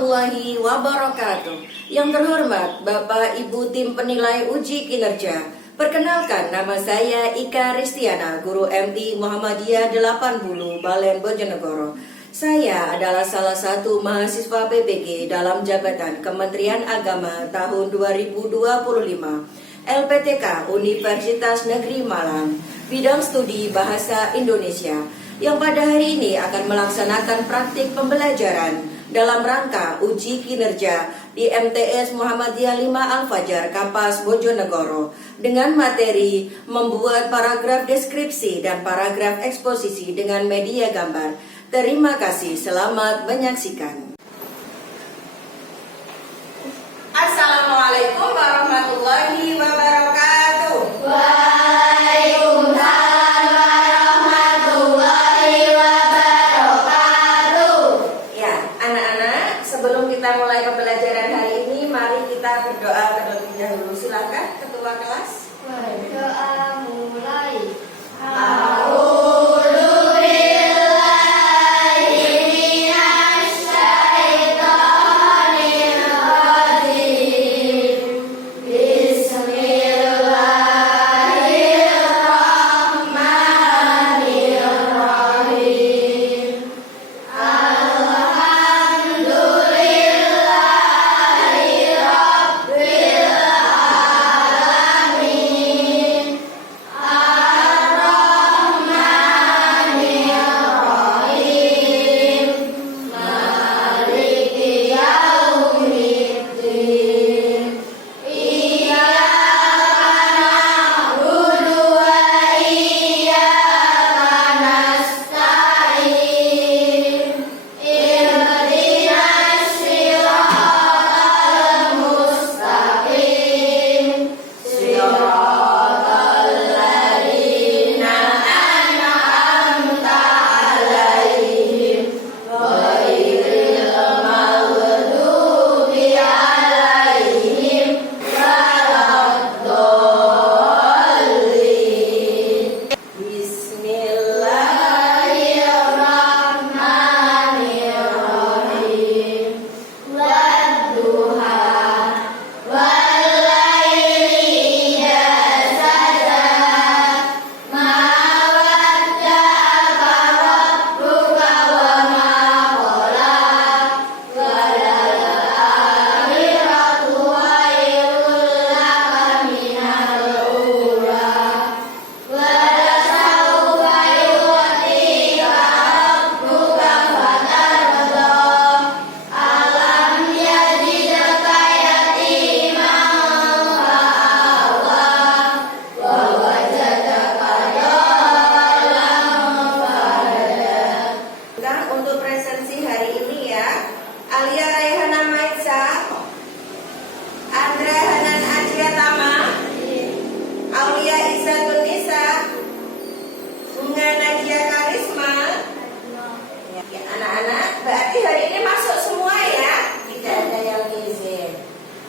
warahmatullahi wabarakatuh. Yang terhormat Bapak Ibu Tim Penilai Uji Kinerja, perkenalkan nama saya Ika Ristiana, Guru MT Muhammadiyah 80 Balen Bojonegoro. Saya adalah salah satu mahasiswa PPG dalam jabatan Kementerian Agama tahun 2025, LPTK Universitas Negeri Malang, bidang studi Bahasa Indonesia, yang pada hari ini akan melaksanakan praktik pembelajaran dalam rangka uji kinerja di MTS Muhammadiyah 5 Al-Fajar Kapas Bojonegoro dengan materi membuat paragraf deskripsi dan paragraf eksposisi dengan media gambar. Terima kasih, selamat menyaksikan. Assalamualaikum warahmatullahi wabarakatuh. Kita mulai pembelajaran hari ini, mari kita berdoa terlebih dahulu. Silakan ketua kelas. Berdoa mulai.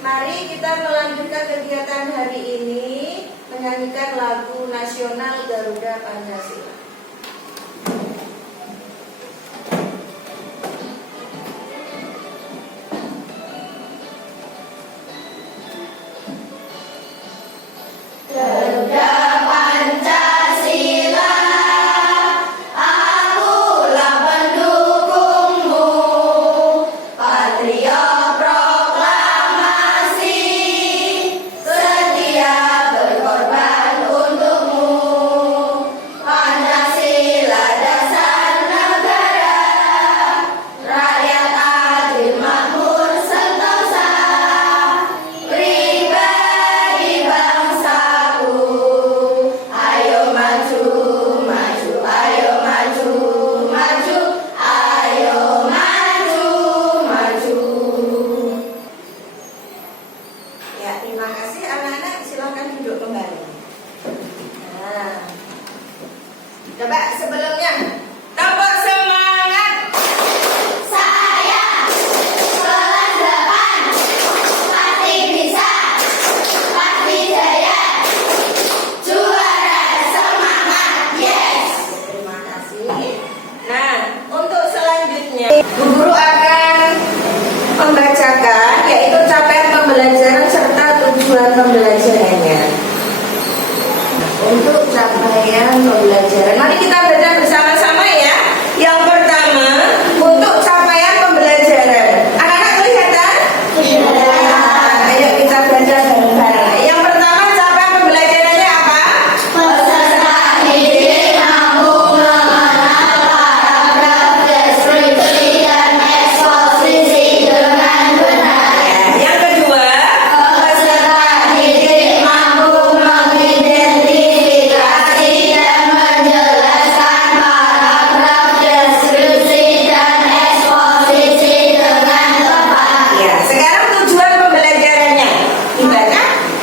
Mari kita melanjutkan kegiatan hari ini menyanyikan lagu nasional Garuda Pancasila. Coba sebelumnya tepuk semangat. Saya kelas 8 pasti bisa, pasti jaya, juara, semangat, yes. Terima kasih. Nah, untuk selanjutnya Bu Guru akan capaian pembelajaran. Mari kita baca bersama-sama ya. Yang pertama, untuk capaian pembelajaran. Anak-anak kelihatan? Ayo kita baca bareng-bareng. Yang pertama, capaian pembelajarannya apa? Peserta didik mampu mengenal paragraf deskripsi dan eksposisi dengan benar. Yang kedua, Peserta didik mampu mengidentifikasi dan menjelaskan paragraf deskripsi dan eksposisi dengan tepat. ya, sekarang tujuan pembelajarannya gimana?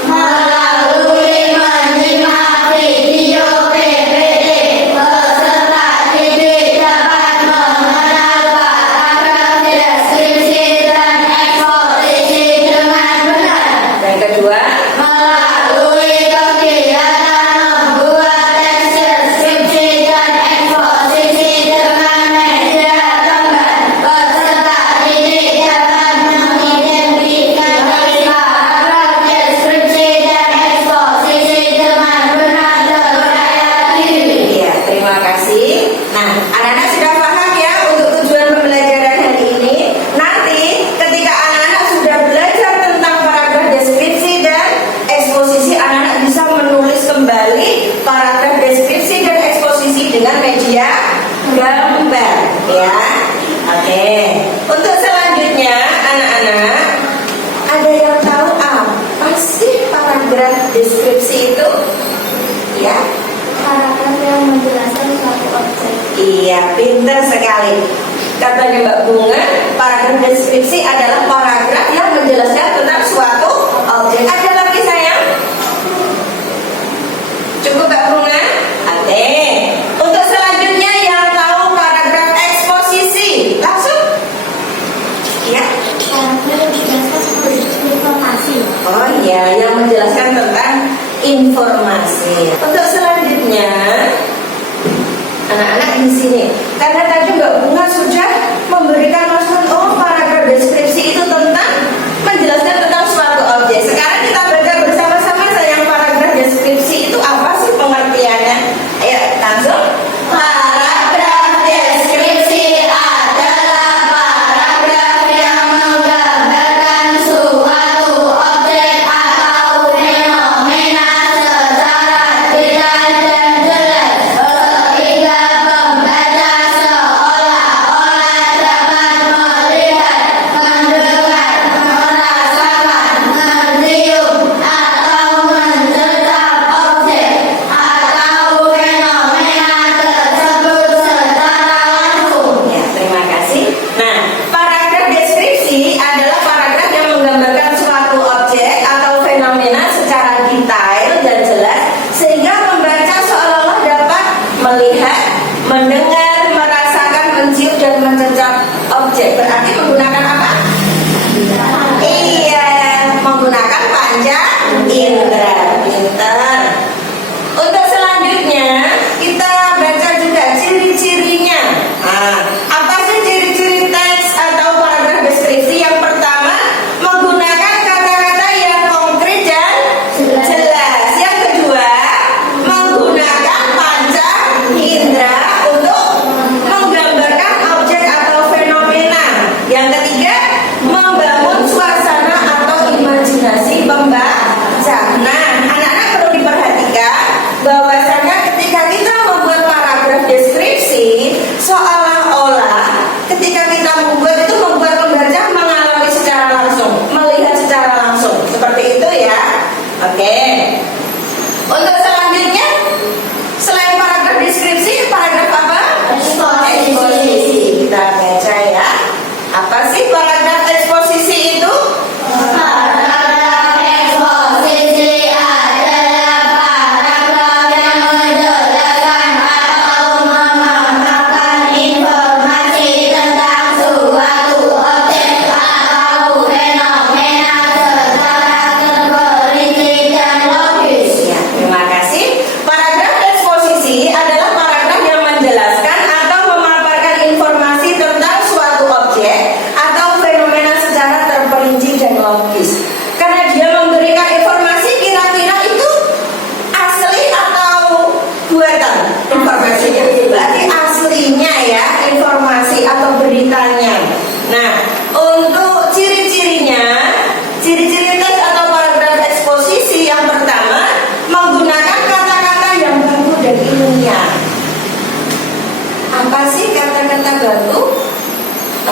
Melalui menyimak video PPT, peserta didik dapat mengenal paragraf deskripsi dan eksposisi dengan benar. Yang kedua, Melalui kegiatan membuat teks deskripsi dan eksposisi dengan media gambar, peserta didik dapat mengidentifikasi paragraf deskripsi dan eksposisi dengan benar percaya diri. ya, terima kasih. Nah, anak-anak sudah paham ya untuk tujuan pembelajaran hari ini. Nanti ketika anak-anak sudah belajar tentang paragraf deskripsi dan eksposisi, anak-anak bisa menulis kembali paragraf deskripsi dan eksposisi dengan media gambar ya. Oke. Untuk selanjutnya anak-anak, ada yang tahu apa sih paragraf deskripsi itu? Ya. Paragraf yang menjelaskan suatu objek. Iya, pintar sekali. Katanya Mbak Bunga, paragraf deskripsi adalah paragraf yang menjelaskan tentang suatu objek. Ada lagi sayang? Cukup Mbak Bunga? Oke. Untuk selanjutnya yang tahu paragraf eksposisi, langsung? Ya. Paragraf yang menjelaskan suatu informasi. Oh iya, yang menjelaskan tentang informasi. Untuk selanjutnya, anak-anak di sini, karena tadi Mbak Bunga sudah memberikan masukan, oh paragraf deskripsi itu tentang menjelaskan tentang suatu objek. Sekarang kita baca bersama-sama sayang, paragraf deskripsi itu apa sih pengertiannya? Ayo langsung. Paragraf deskripsi adalah paragraf yang menggambarkan suatu objek atau fenomena secara detail dan jelas, sehingga pembaca seolah-olah dapat melihat, mendengar, merasakan, mencium, atau menjejak objek atau fenomena tersebut secara langsung. Ya, terima kasih. Nah, paragraf deskripsi adalah paragraf yang menggambarkan suatu objek atau fenomena secara detail dan jelas, sehingga pembaca seolah-olah dapat melihat, mendengar, merasakan, mencium, dan mencecap objek. Berarti menggunakan apa? Iya, menggunakan panca indera. Pintar. Untuk selanjutnya, kita baca juga ciri-cirinya. Nah, apa sih ciri-ciri teks atau paragraf deskripsi? Yang pertama, menggunakan kata-kata yang konkret dan jelas. Yang kedua, menggunakan panca indera untuk menggambarkan objek atau fenomena. Yang ketiga, membangun suasana atau imajinasi pembaca. Nah, anak-anak perlu diperhatikan bahwasanya ketika kita membuat paragraf deskripsi, seolah-olah ketika kita membuat itu membuat pembaca mengalami secara langsung, melihat secara langsung. Seperti itu ya. Oke. Untuk selanjutnya, selain paragraf deskripsi, paragraf apa? Eksposisi. Kita baca ya. Apa sih paragraf eksposisi itu? Paragraf eksposisi adalah paragraf yang menjelaskan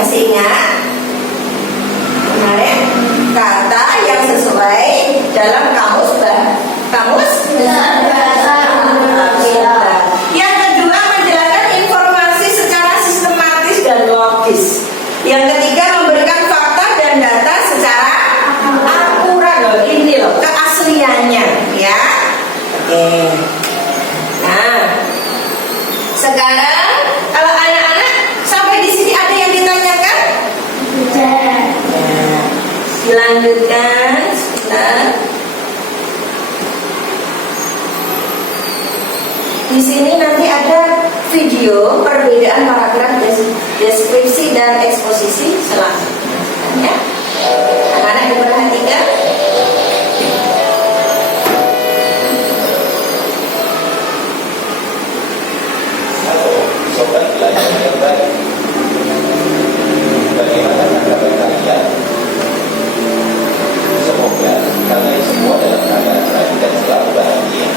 Masih ingat? Kemarin kata yang sesuai dalam kamus pintar. Yang kedua, menjelaskan informasi secara sistematis dan logis. Yang ketiga, memberikan fakta dan data secara akurat. Loh, ini loh keasliannya, ya. Oke. Nah, sekarang kalau anak-anak sampai di sini ada yang ditanyakan? Tidak. Ya. Dilanjutkan sebentar. Di sini nanti ada video perbedaan paragraf deskripsi dan eksposisi selanjutnya. Ya. Anak-anak diperhatikan. Halo, sobat belajar yang baik. Bagaimana kabar kalian? Semoga kalian semua dalam keadaan baik dan selalu bahagia.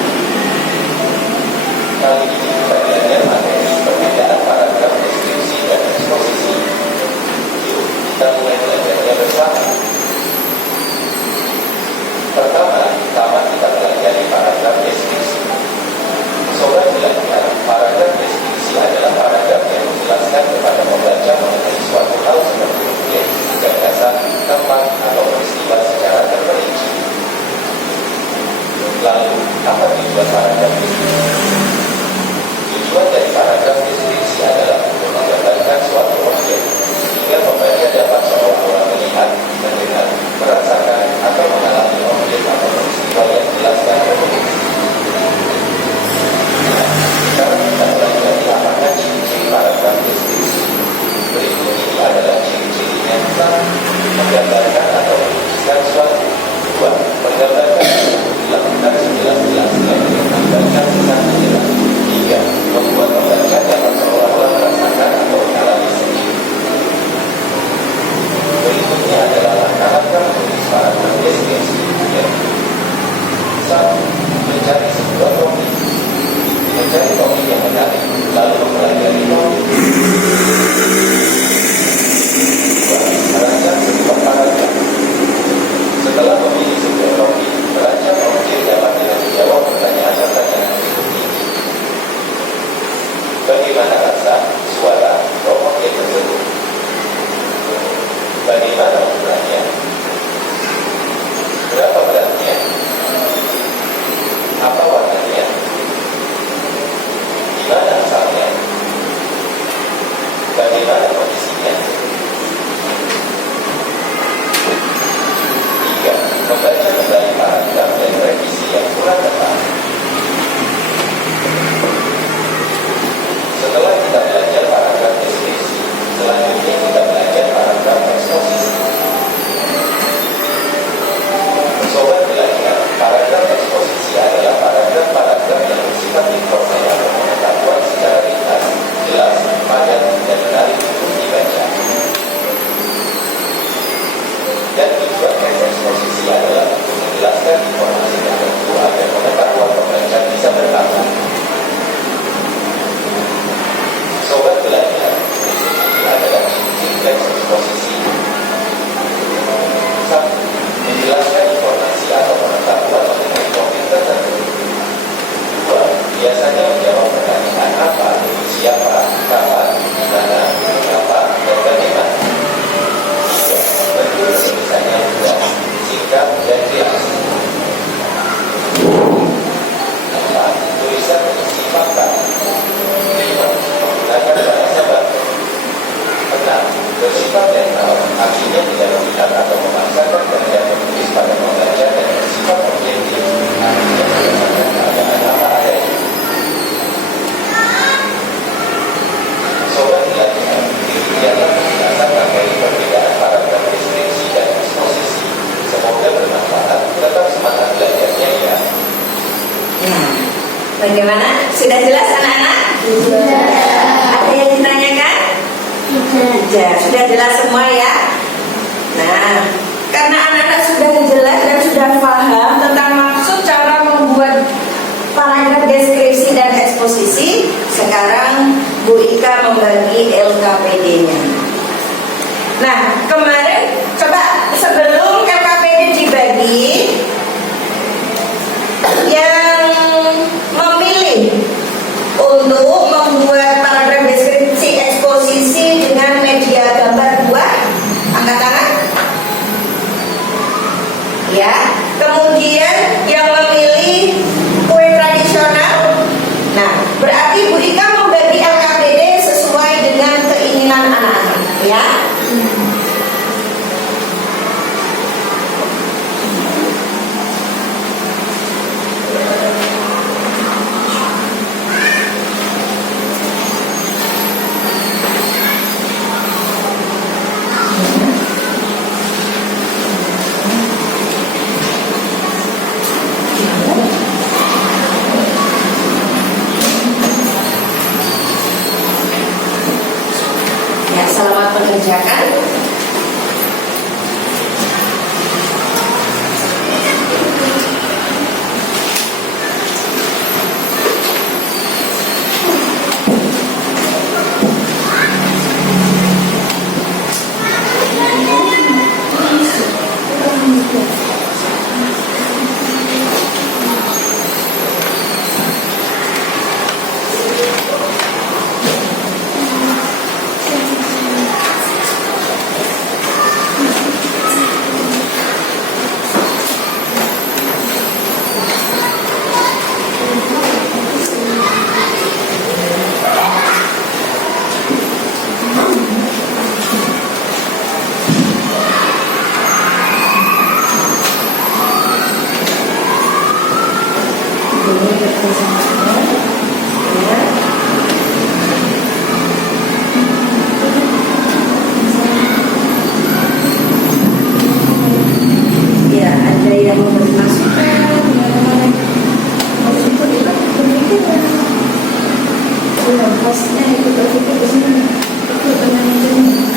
Kali ini kita belajar materi perbedaan paragraf deskripsi dan eksposisi. Yuk, kita mulai belajarnya bersama. Pertama kita pelajari paragraf deskripsi. Sobat belajar, paragraf deskripsi adalah paragraf yang menjelaskan kepada pembaca mengenai suatu hal seperti objek, gagasan, tempat, atau peristiwa secara terperinci. Lalu, apa tujuan paragraf deskripsi? Tujuan dari paragraf deskripsi adalah untuk menggambarkan suatu objek, sehingga pembaca dapat seolah-olah melihat, mendengar, merasakan, atau mengalami objek atau peristiwa yang dijelaskan tersebut. Sekarang kita pelajari apakah ciri-ciri paragraf deskripsi. Berikut ini adalah ciri-cirinya. 1. Menggambarkan atau menunjukkan suatu. 2. Menggambarkan dilakukan sejelas-jelasnya dengan menggambarkan secara jelas. 3. Membuat pembaca dapat seolah-olah merasakan atau mengalami sendiri. Berikutnya adalah langkah-langkah menulis paragraf deskripsi. 1. Mencari sebuah topik. Mencari topik yang menarik, lalu mempelajari topik. 2. Merancang sebuah paragraf. Setelah memilih sebuah topik, merancang objek dapat dengan menjawab pertanyaan-pertanyaan berikut ini. Bagaimana rasa, suara, objek tersebut? Bagaimana ukurannya? Berapa beratnya? Apa warnanya? Di mana asalnya? Bagaimana kondisinya? 3. Membaca kembali paragraf dan revisi yang kurang tepat. Setelah kita belajar paragraf deskripsi, selanjutnya kita belajar paragraf eksposisi. Sobat belajar, paragraf eksposisi adalah paragraf-paragraf yang bersifat informasi atau pengetahuan secara ringkas, jelas, padat, dan menarik untuk dibaca. Dan tujuan dari eksposisi adalah untuk menjelaskan informasi tertentu agar pengetahuan pembaca bisa bertambah. Sobat belajar, ini adalah ciri-ciri teks eksposisi. 1. Menjelaskan informasi atau pengetahuan mengenai topik tertentu. 2. Biasanya menjawab pertanyaan apa, siapa, kapan, di mana, mengapa, dan bagaimana. 3. Bentuk penulisannya mudah, singkat, dan jelas. 4. Tulisan berisi fakta. 5. Menggunakan bahasa baku. 6. Bersifat netral, artinya tidak memihak atau memaksakan kehendak penulis pada pembaca dan bersifat objektif, artinya berdasarkan keadaan apa adanya. Sobat belajar, demikianlah penjelasan materi perbedaan paragraf deskripsi dan eksposisi. Semoga bermanfaat. Tetap semangat belajarnya ya. Bagaimana? Sudah jelas anak-anak? Tidak. Ada yang ditanyakan? Tidak. Sudah jelas semua ya? Nah, karena anak-anak sudah jelas dan sudah paham tentang maksud cara membuat paragraf deskripsi dan eksposisi, sekarang Bu Ika membagi LKPD-nya. Nah, kemarin coba sebelum LKPD dibagi, yang memilih untuk membuat paragraf deskripsi eksposisi dengan media gambar 2, angkat tangan. Ya, kemudian yang memilih kue tradisional. Nah, berarti Bu Ika membagi LKPD sesuai dengan keinginan anak-anak, ya. Ya, selamat mengerjakan. Ya, ada yang memberi masukan. Pasnya itu berpikir di sini, itu dengan ini.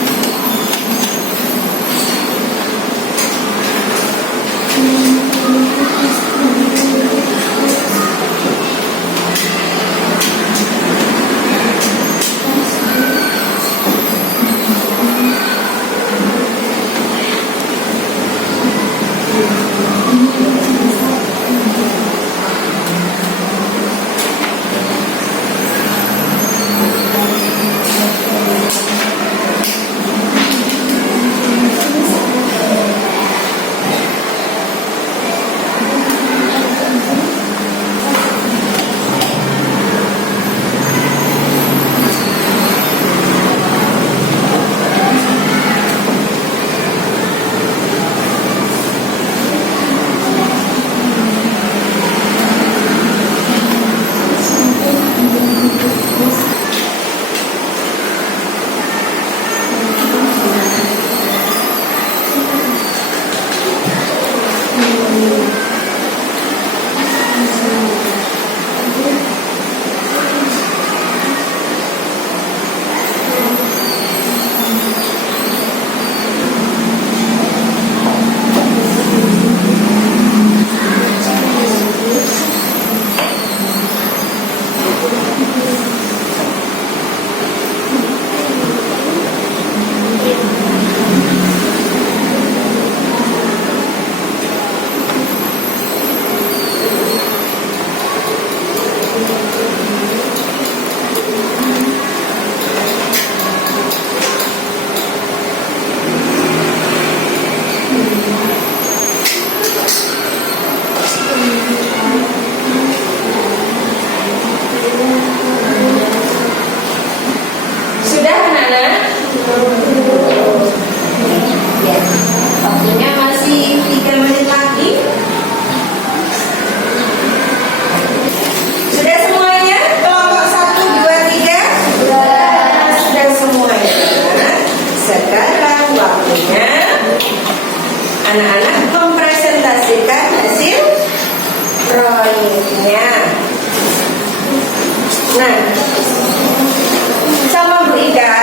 Sudah anak-anak? Ya, waktunya masih 3 menit lagi. Sudah semuanya? Kelompok 1, 2, 3? Sudah semuanya. Sekarang waktunya anak-anak mempresentasikan hasil proyeknya. Nah, sama Bu Ika,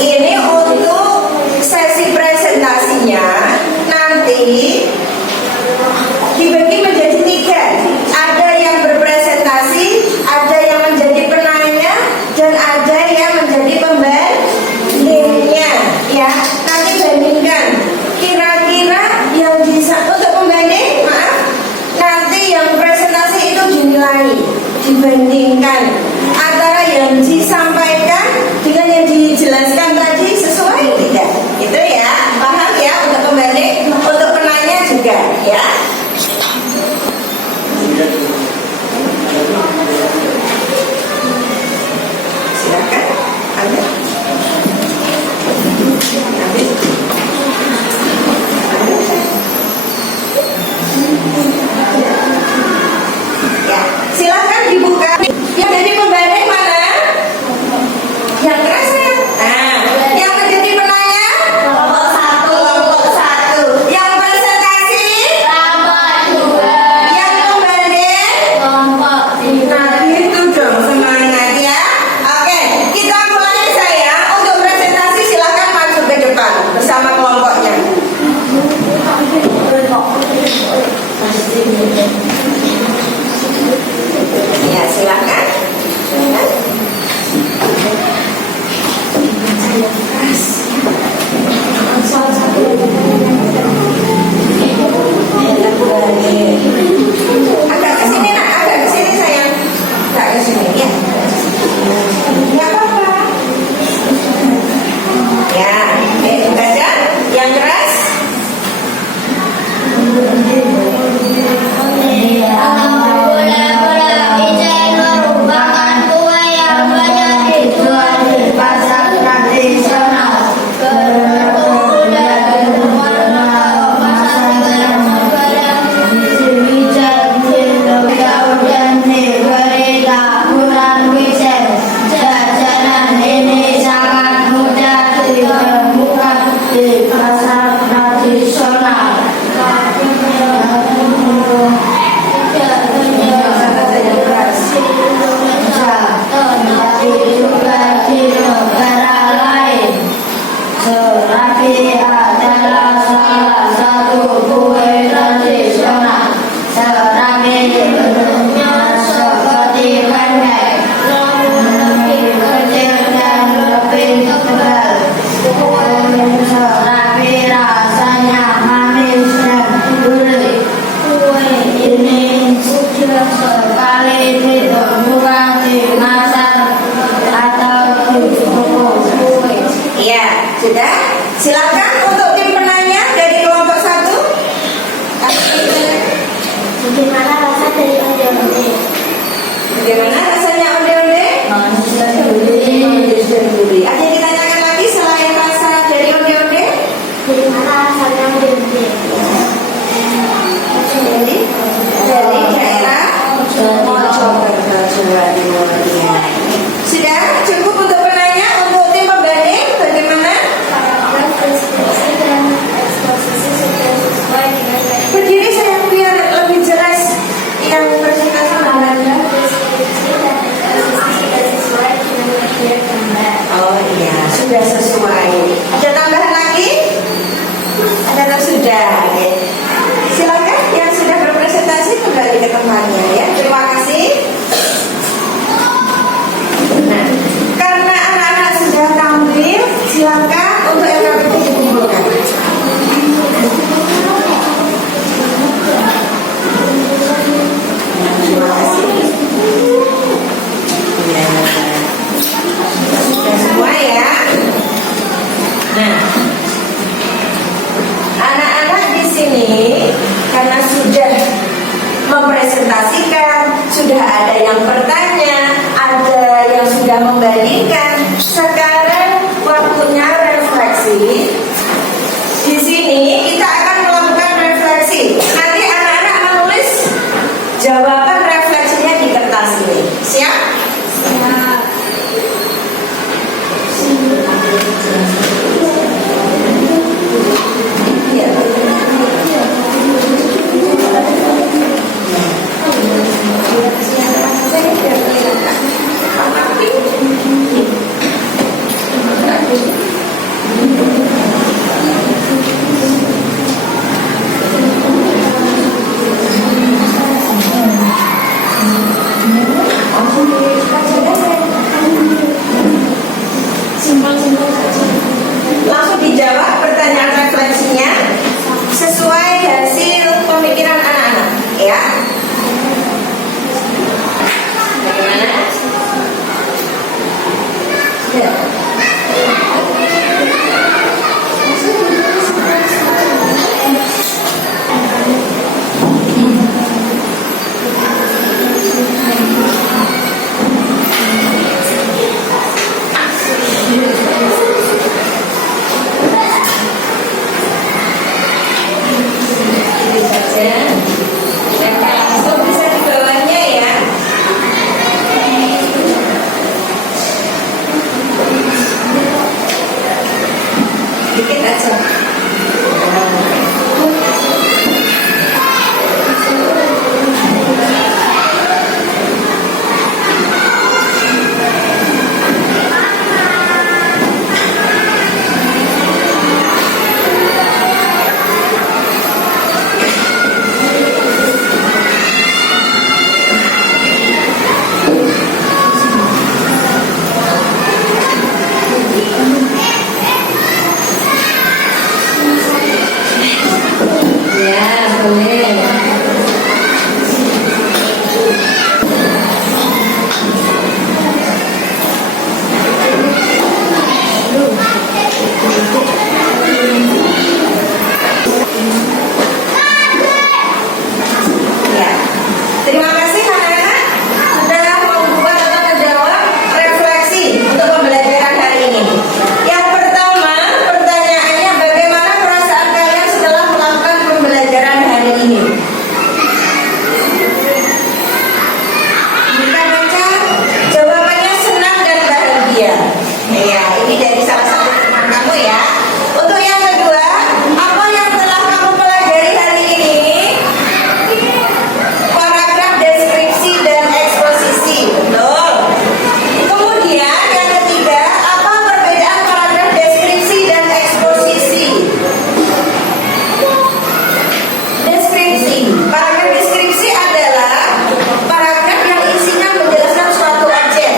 ini untuk sesi presentasinya nanti dibagi menjadi 3. Ada yang berpresentasi, ada yang menjadi penanya, dan ada yang menjadi pembandingnya. Ya, membandingkan antara yang disampaikan dengan yang dijelaskan tadi sesuai tidak? Itu ya, paham ya untuk pembanding, untuk penanya juga ya. Silakan, Anda. Ya, silakan dibuka. Yang jadi pembanding mana? Yang keras ya? Nah, yang menjadi penanya? Kelompok 1. Kelompok 1. Yang presentasi? Kelompok 2. Yang pembanding? Kelompok 3. Nah, gitu dong, semangat ya. Oke, kita mulai sayang. Untuk presentasi silakan maju ke depan bersama kelompoknya. Ya, silakan. Agak ke sini nak, agak ke sini sayang. Agak ke sini ya. Enggak apa-apa. Ya, baca yang keras. Merupakan kue yang banyak dijual di pasar tradisional. Jajanan ini sangat mudah ditemukan di pasar tradisional. Tetapi juga di negara lain. Serabi adalah salah satu kue tradisional. Serabi bentuknya seperti pendek, namun lebih kecil dan lebih tebal. Serabi rasanya manis dan gurih. Kue ini sudah sekali ditemukan di pasar atau di toko kue. Iya, sudah. Silakan untuk tim penanya dari kelompok 1. Bagaimana rasa dari onde-onde? Bagaimana rasanya onde-onde? Manis dan Manis dan gurih. Ada yang ditanyakan lagi selain rasa dari onde-onde? Bagaimana rasanya onde-onde? Dari daerah Mojokerto, Jawa Timur. Ya. Sudah cukup untuk penanya. Untuk tim pembanding bagaimana? Deskripsi dan eksposisi sudah sesuai dengan Berdiri saya biar lebih jelas yang presentasi mana? deskripsi dan eksposisi sudah sesuai dengan media gambar. Oh iya, sudah sesuai. Ada tambahan lagi? Ada atau sudah? Oke. Silakan yang sudah berpresentasi kembali ke tempatnya ya. Terima kasih. Nah, karena anak-anak sudah tampil, silakan untuk LKPP dikumpulkan. Terima kasih. Ya. Sudah semua ya. Nah, anak-anak di sini karena sudah mempresentasikan, sudah ada yang bertanya, ada yang sudah membandingkan. Sekarang waktunya refleksi. Di sini kita akan melakukan refleksi. Nanti anak-anak menulis jawaban refleksinya di kertas ini. Siap? Siap. Iya. Langsung bisa dibawanya ya. Dikit aja. Ya, boleh. Ya. Terima kasih anak-anak sudah membuat atau menjawab refleksi untuk pembelajaran hari ini. Yang pertama, pertanyaannya bagaimana perasaan kalian setelah melakukan pembelajaran hari ini? Kita baca jawabannya senang dan bahagia. Ya, ini dari salah satu teman kamu ya. Untuk yang kedua, apa yang telah kamu pelajari hari ini? Paragraf deskripsi dan eksposisi, betul. Kemudian yang ketiga, apa perbedaan paragraf deskripsi dan eksposisi? Deskripsi. Paragraf deskripsi adalah paragraf yang isinya menjelaskan suatu objek.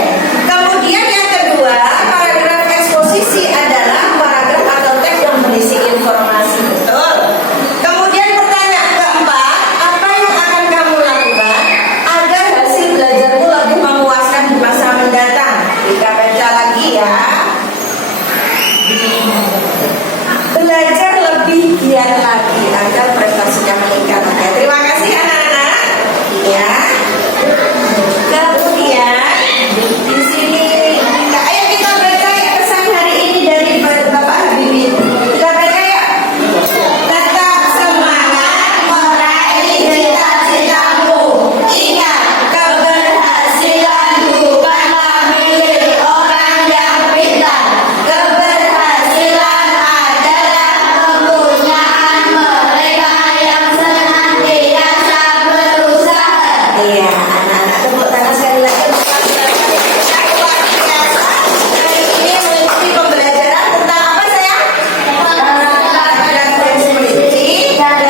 Kemudian yang kedua, paragraf eksposisi adalah paragraf atau teks yang berisi informasi, betul. Kemudian pertanyaan keempat, apa yang akan kamu lakukan agar hasil belajarmu lebih memuaskan di masa mendatang? Kita baca lagi ya. Belajar lebih giat lagi agar prestasinya meningkat. Oke, terima kasih anak-anak. Ya. Kemudian di sini ayo kita baca ya pesan hari ini dari Bapak Habibie. Kita baca ya. Tetap semangat meraih cita-citamu. Ingat, keberhasilan bukanlah milik orang yang pintar. Keberhasilan adalah kepunyaan mereka yang senantiasa berusaha. Iya, anak-anak tepuk tangan sekali lagi untuk kalian. Yang luar biasa. Hari ini mengikuti pembelajaran tentang apa sayang? Paragraf deskripsi dan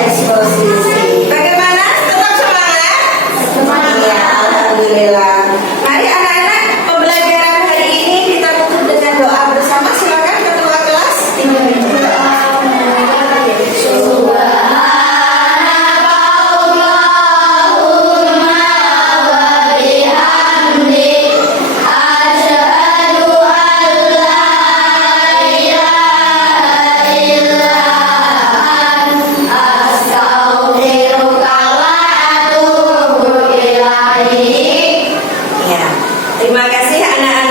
eksposisi. Bagaimana? Tetap semangat? Ya, alhamdulillah. Mari anak-anak, pembelajaran hari ini kita tutup dengan doa bersama. Silakan ketua kelas. Ya, terima kasih anak-anak.